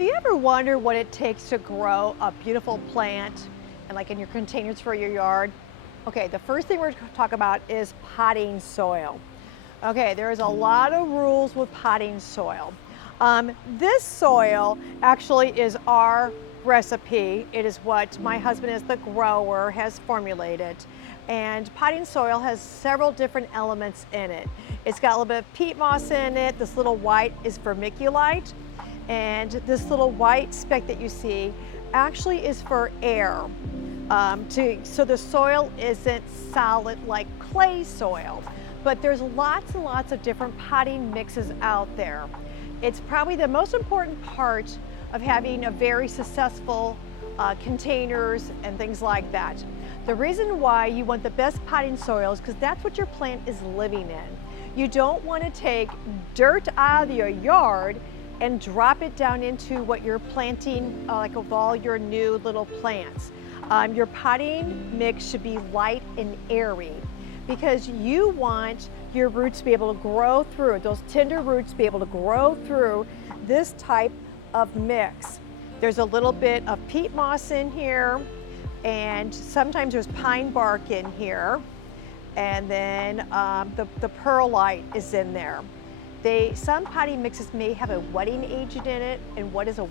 Have you ever wondered what it takes to grow a beautiful plant and like in your containers for your yard? Okay, the first thing we're going to talk about is potting soil. Okay, there's a lot of rules with potting soil. This soil actually is our recipe. It is what my husband as the grower has formulated. And potting soil has several different elements in it. It's got a little bit of peat moss in it. This little white is vermiculite. And this little white speck that you see actually is for air. So the soil isn't solid like clay soil. But there's lots and lots of different potting mixes out there. It's probably the most important part of having a very successful containers and things like that. The reason why you want the best potting soil is because that's what your plant is living in. You don't want to take dirt out of your yard and drop it down into what you're planting, like of all your new little plants. Your potting mix should be light and airy because you want your roots to be able to grow through, those tender roots to be able to grow through this type of mix. There's a little bit of peat moss in here, and sometimes there's pine bark in here, and then the perlite is in there. Some potting mixes may have a wetting agent in it, and what is a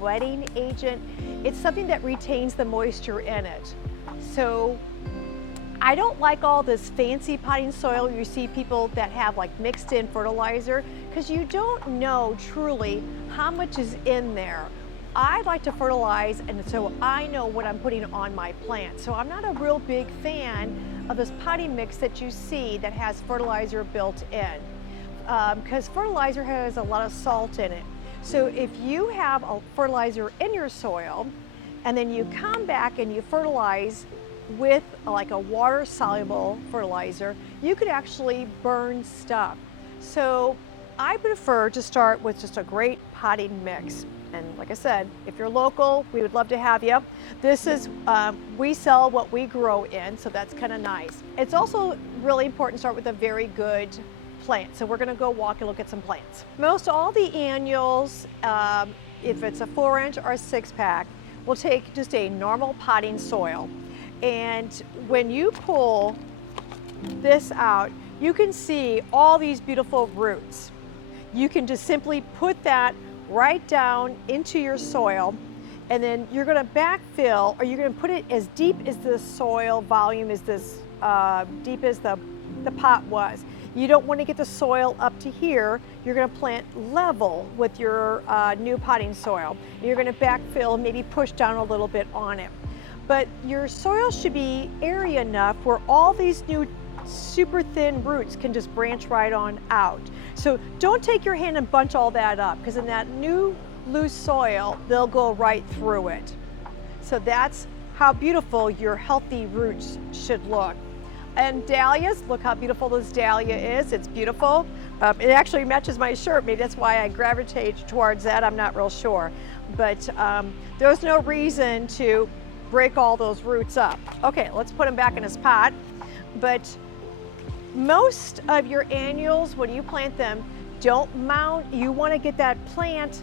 wetting agent? It's something that retains the moisture in it. So I don't like all this fancy potting soil you see people that have like mixed in fertilizer, because you don't know truly how much is in there. I like to fertilize, and so I know what I'm putting on my plant. So I'm not a real big fan of this potting mix that you see that has fertilizer built in. Because fertilizer has a lot of salt in it. So if you have a fertilizer in your soil and then you come back and you fertilize with like a water soluble fertilizer, you could actually burn stuff. So I prefer to start with just a great potting mix. And like I said, if you're local, we would love to have you. This is, we sell what we grow in, so that's kind of nice. It's also really important to start with a very good plant. So we're going to go walk and look at some plants. Most all the annuals, if it's a 4-inch or a 6-pack, will take just a normal potting soil. And when you pull this out, you can see all these beautiful roots. You can just simply put that right down into your soil, and then you're going to backfill, or you're going to put it as deep as the soil volume is this deep as the pot was. You don't want to get the soil up to here. You're going to plant level with your new potting soil. You're going to backfill, maybe push down a little bit on it. But your soil should be airy enough where all these new super thin roots can just branch right on out. So don't take your hand and bunch all that up, because in that new loose soil, they'll go right through it. So that's how beautiful your healthy roots should look. And dahlias, look how beautiful this dahlia is. It's beautiful. It actually matches my shirt. Maybe that's why I gravitate towards that. I'm not real sure. But there's no reason to break all those roots up. Okay, let's put them back in his pot. But most of your annuals, when you plant them, don't mound. You want to get that plant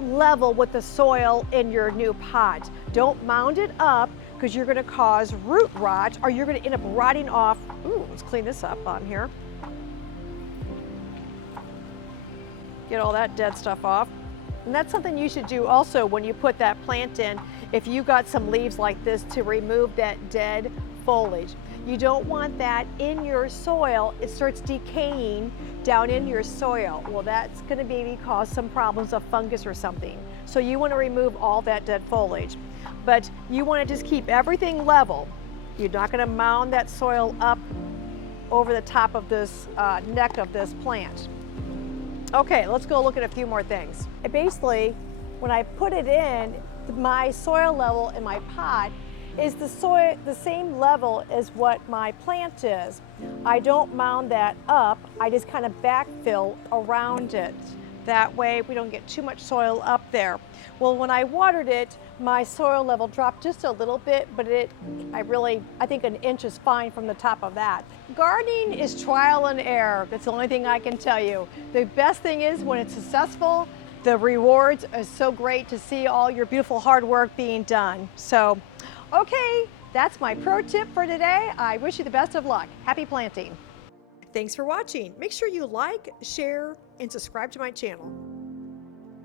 level with the soil in your new pot. Don't mound it up, because you're going to cause root rot, or you're going to end up rotting off. Ooh, let's clean this up on here. Get all that dead stuff off. And that's something you should do also when you put that plant in, if you got some leaves like this, to remove that dead foliage. You don't want that in your soil. It starts decaying down in your soil. Well, that's going to maybe cause some problems of fungus or something. So you want to remove all that dead foliage. But you want to just keep everything level. You're not going to mound that soil up over the top of this neck of this plant. Okay, let's go look at a few more things. Basically, when I put it in, my soil level in my pot is the same level as what my plant is. I don't mound that up. I just kind of backfill around it. That way we don't get too much soil up there. Well, when I watered it, my soil level dropped just a little bit, but I think an inch is fine from the top of that. Gardening is trial and error. That's the only thing I can tell you. The best thing is when it's successful, the rewards are so great to see all your beautiful hard work being done. So, okay, that's my pro tip for today. I wish you the best of luck. Happy planting. Thanks for watching. Make sure you like, share, and subscribe to my channel.